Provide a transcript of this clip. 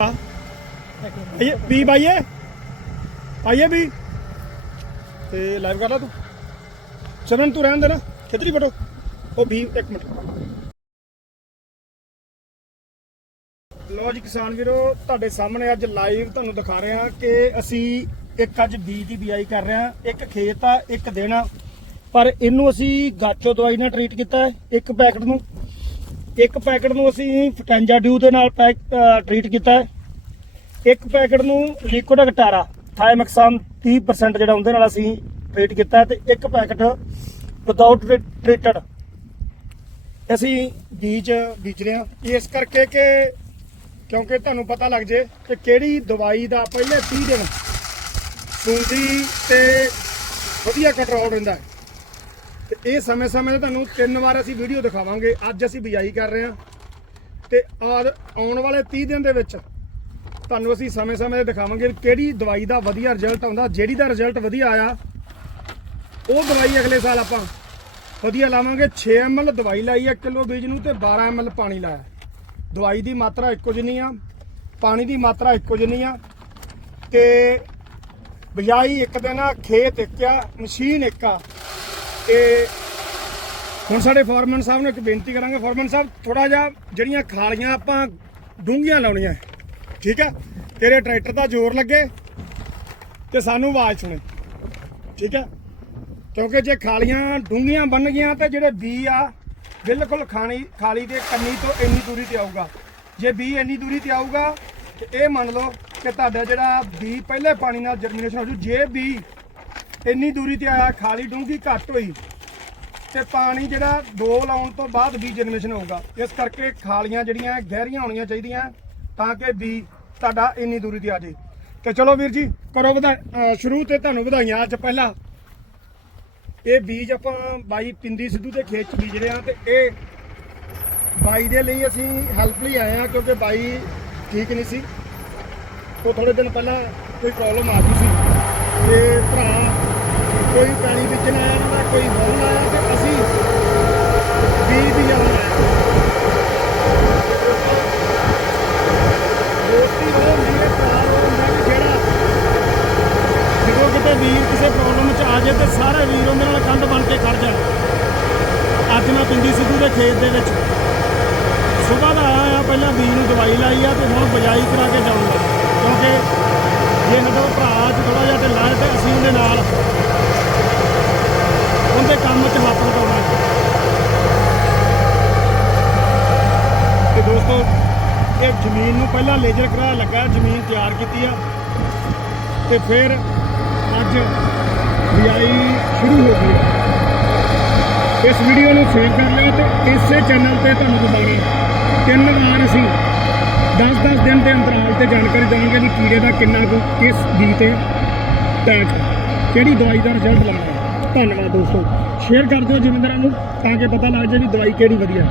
ਇਹ ਵੀ ਬਾਈਏ ਆਈਏ ਵੀ ਤੇ ਲਾਈਵ ਕਰ ਲਾ ਤੂੰ। ਸਿਮਰਨ ਤੂੰ ਰਹਿਣ ਦੇ ਨਾ। ਖਿੱਚਰੀ ਫਟੋ ਉਹ ਵੀ ਇੱਕ ਮਿੰਟ। ਲੋ ਜੀ ਕਿਸਾਨ ਵੀਰੋ, ਤੁਹਾਡੇ ਸਾਹਮਣੇ ਅੱਜ ਲਾਈਵ ਤੁਹਾਨੂੰ ਦਿਖਾ ਰਹੇ ਹਾਂ ਕਿ ਅਸੀਂ ਇੱਕ ਅੱਜ ਬੀਜ ਦੀ ਬਿਜਾਈ ਕਰ ਰਹੇ ਹਾਂ। ਇੱਕ ਖੇਤ ਆ, ਇੱਕ ਦੇਣਾ ਪਰ ਇਹਨੂੰ ਅਸੀਂ ਗਾਚੋ ਦਵਾਈ ਨਾਲ ਟ੍ਰੀਟ ਕੀਤਾ ਇੱਕ ਪੈਕਟ ਨੂੰ। ਇੱਕ ਪੈਕਟ ਨੂੰ ਅਸੀਂ ਫਟੈਂਜਾ ਡਿਊ ਦੇ ਨਾਲ ਪੈਕ ਟ੍ਰੀਟ ਕੀਤਾ ਹੈ। ਇੱਕ ਪੈਕਟ ਨੂੰ ਲਿਕੁਇਡ ਗਟਾਰਾ ਥਾਇਮੈਕਸਾਮ 30% ਜਿਹੜਾ ਉਹਦੇ ਨਾਲ ਅਸੀਂ ਟ੍ਰੀਟ ਕੀਤਾ ਹੈ ਤੇ ਇੱਕ ਪੈਕਟ ਵਿਦਆਊਟ ਟ੍ਰੀਟਡ ਅਸੀਂ ਬੀਜ ਬੀਜ ਰਹੇ ਹਾਂ। ਇਸ ਕਰਕੇ ਕਿ ਕਿਉਂਕਿ ਤੁਹਾਨੂੰ ਪਤਾ ਲੱਗ ਜੇ ਕਿ ਕਿਹੜੀ ਦਵਾਈ ਦਾ ਪਹਿਲੇ 30 ਦਿਨ ਸੁੰਡੀ ਤੇ ਵਧੀਆ ਕੰਟਰੋਲ ਰਹਿੰਦਾ ਹੈ। ਤੇ ਇਹ ਸਮੇਂ-ਸਮੇਂ ਤੇ ਤੁਹਾਨੂੰ ਤਿੰਨ ਵਾਰ ਅਸੀਂ ਵੀਡੀਓ ਦਿਖਾਵਾਂਗੇ। ਅੱਜ ਅਸੀਂ ਬਿਜਾਈ ਕਰ ਰਹੇ ਹਾਂ। ਤੇ ਆਉਣ ਵਾਲੇ 30 ਦਿਨ ਦੇ ਵਿੱਚ ਤੁਹਾਨੂੰ ਅਸੀਂ ਸਮੇਂ-ਸਮੇਂ ਤੇ ਦਿਖਾਵਾਂਗੇ ਕਿਹੜੀ ਦਵਾਈ ਦਾ ਵਧੀਆ ਰਿਜ਼ਲਟ ਆਉਂਦਾ, ਜਿਹੜੀ ਦਾ ਰਿਜ਼ਲਟ ਵਧੀਆ ਆਇਆ, ਉਹ ਦਵਾਈ ਅਗਲੇ ਸਾਲ ਆਪਾਂ ਵਧੀਆ ਲਾਵਾਂਗੇ। 6 ml ਦਵਾਈ ਲਾਈ ਆ ਕਿਲੋ ਬੀਜ ਨੂੰ ਤੇ 12 ml ਪਾਣੀ ਲਾਇਆ। ਦਵਾਈ ਦੀ ਮਾਤਰਾ ਇੱਕੋ ਜਿੰਨੀ ਆ, ਪਾਣੀ ਦੀ ਮਾਤਰਾ ਇੱਕੋ ਜਿੰਨੀ ਆ। ਤੇ ਬਿਜਾਈ ਇੱਕ ਦਿਨ ਆ, ਖੇਤ ਇੱਕ ਆ, ਮਸ਼ੀਨ ਇੱਕ ਆ। ਤੇ ਹੁਣ ਸਾਡੇ ਫੋਰਮਨ ਸਾਹਿਬ ਨੂੰ ਇੱਕ ਬੇਨਤੀ ਕਰਾਂਗੇ। ਫੋਰਮਨ ਸਾਹਿਬ ਥੋੜਾ ਜਿਹਾ ਜਿਹੜੀਆਂ ਖਾਲੀਆਂ ਆਪਾਂ ਡੂੰਘੀਆਂ ਲਾਉਣੀਆਂ, ਠੀਕ ਹੈ ਤੇਰੇ ਟਰੈਕਟਰ ਦਾ ਜ਼ੋਰ ਲੱਗੇ ਤੇ ਸਾਨੂੰ ਆਵਾਜ਼ ਸੁਣੇ, ਠੀਕ ਹੈ ਕਿਉਂਕਿ ਜੇ ਖਾਲੀਆਂ ਡੂੰਘੀਆਂ ਬਣ ਗਈਆਂ ਤੇ ਜਿਹੜੇ ਬੀ ਆ, ਬਿਲਕੁਲ ਖਾਣੀ, ਖਾਲੀ ਦੇ ਕੰਨੀ ਤੋਂ ਇੰਨੀ ਦੂਰੀ ਤੇ ਆਊਗਾ। ਜੇ ਬੀ ਇੰਨੀ ਦੂਰੀ ਤੇ ਆਊਗਾ, ਤੇ ਇਹ ਮੰਨ ਲਓ ਕਿ ਤੁਹਾਡਾ ਜਿਹੜਾ ਬੀ ਪਹਿਲੇ ਪਾਣੀ ਨਾਲ ਜਰਮੀਨੇਸ਼ਨ ਹੋ ਜੂ। ਜੇ ਬੀ ਇੰਨੀ ਦੂਰੀ ਤੇ ਆਇਆ ਖਾਲੀ ਡੂੰਘੀ ਘੱਟ ਹੋਈ ਤੇ ਪਾਣੀ ਜਿਹੜਾ ਦੋ ਲਾਉਣ ਤੋਂ ਬਾਅਦ ਵੀ ਜਨਰੇਸ਼ਨ ਹੋਊਗਾ। ਇਸ ਕਰਕੇ ਖਾਲੀਆਂ ਜਿਹੜੀਆਂ ਗਹਿਰੀਆਂ ਹੋਣੀਆਂ ਚਾਹੀਦੀਆਂ ਤਾਂ ਕਿ ਬੀ ਤੁਹਾਡਾ ਇੰਨੀ ਦੂਰੀ ਤੇ ਆ ਜੇ। ਤੇ ਚਲੋ ਵੀਰ ਜੀ, ਕਰੋ ਵਧਾ ਸ਼ੁਰੂ ਤੇ ਤੁਹਾਨੂੰ ਵਧਾਈਆਂ ਅੱਜ ਪਹਿਲਾਂ। ਇਹ ਬੀਜ ਆਪਾਂ ਬਾਈ ਪਿੰਦੀ ਸਿੱਧੂ ਦੇ ਖੇਤ ਚ ਬੀਜ ਰਹੇ ਹਾਂ ਤੇ ਇਹ ਬਾਈ ਦੇ ਲਈ ਅਸੀਂ ਹੈਲਪ ਲਈ ਆਏ ਹਾਂ ਕਿਉਂਕਿ ਬਾਈ ਠੀਕ ਨਹੀਂ ਸੀ। ਉਹ ਥੋੜੇ ਦਿਨ ਪਹਿਲਾਂ ਕੋਈ ਪ੍ਰੋਬਲਮ ਆ ਗਈ ਸੀ। ਤੇ ਭਰਾ ਕੋਈ ਪਾਣੀ ਵਿੱਚ ਨਾ ਆਇਆ ਨਾ ਕੋਈ ਹੋਰ ਨਾ ਆਇਆ ਤੇ ਅਸੀਂ ਬੀਜ ਦੀ ਜਾਣ ਆਇਆ ਦੋਸਤੀ ਉਹ ਹੁੰਦੀ ਹੈ ਹੁੰਦਾ ਕਿ ਜਿਹੜਾ ਜਦੋਂ ਕਿਤੇ ਵੀਰ ਕਿਸੇ ਪ੍ਰੋਬਲਮ 'ਚ ਆ ਜਾਏ ਤੇ ਸਾਰੇ ਵੀਰ ਉਹਦੇ ਨਾਲ ਕੰਧ ਬਣ ਕੇ ਖੜ ਜਾਣ। ਅੱਜ ਮੈਂ ਪਿੰਡੀ ਸਿੱਧੂ ਦੇ ਖੇਤ ਦੇ ਵਿੱਚ ਸਵੇਰ ਦਾ ਆਇਆ, ਪਹਿਲਾਂ ਬੀਜ ਨੂੰ ਦਵਾਈ ਲਾਈ ਆ ਤੇ ਹੁਣ ਬਜਾਈ ਕਰਾ ਕੇ ਜਾਊਂਗਾ। ਕਿਉਂਕਿ ਜੇ ਸਾਡਾ ਭਰਾ 'ਚ ਥੋੜਾ ਜਿਹਾ ਢਿੱਲਾ ਹੈ ਤੇ ਅਸੀਂ ਉਹਦੇ ਨਾਲ ਉਹਦੇ ਕੰਮ 'ਚ ਹੱਥ ਵਟਾਉਣਾ ਤੇ ਦੋਸਤੋ, ਇਹ ਜ਼ਮੀਨ ਨੂੰ ਪਹਿਲਾਂ ਲੇਜ਼ਰ ਕਰਾ ਲੱਗਾ, ਜ਼ਮੀਨ ਤਿਆਰ ਕੀਤੀ ਆ। ਤੇ ਫਿਰ ਅੱਜ ਬਿਜਾਈ ਸ਼ੁਰੂ ਹੋ ਗਈ ਹੈ। ਇਸ ਵੀਡੀਓ ਨੂੰ ਸੇਵ ਕਰ ਲਿਓ ਤੇ ਇਸੇ ਚੈਨਲ ਤੇ ਤੁਹਾਨੂੰ ਦੁਬਾਰਾ ਤਿੰਨ ਵਾਰ ਅਸੀਂ 10-10 ਦਿਨ ਦੇ ਅੰਤਰਾਲ ਤੇ ਜਾਣਕਾਰੀ ਦੇਵਾਂਗੇ ਵੀ ਕੀੜੇ ਦਾ ਕਿੰਨਾ ਕੁ, ਕਿਸ ਦੀ ਤੇ ਅਟੈਕ ਕਿਹੜੀ ਦਵਾਈ ਦਾ ਰਿਜ਼ਲਟ ਲੱਗਦਾ ਹੈ। ਧੰਨਵਾਦ ਦੋਸਤੋ। ਸ਼ੇਅਰ ਕਰ ਦਿਓ ਜ਼ਿਮੀਂਦਾਰਾਂ ਨੂੰ ਤਾਂ ਕਿ ਪਤਾ ਲੱਗ ਜਾਵੇ ਵੀ ਦਵਾਈ ਕਿਹੜੀ ਵਧੀਆ ਹੈ।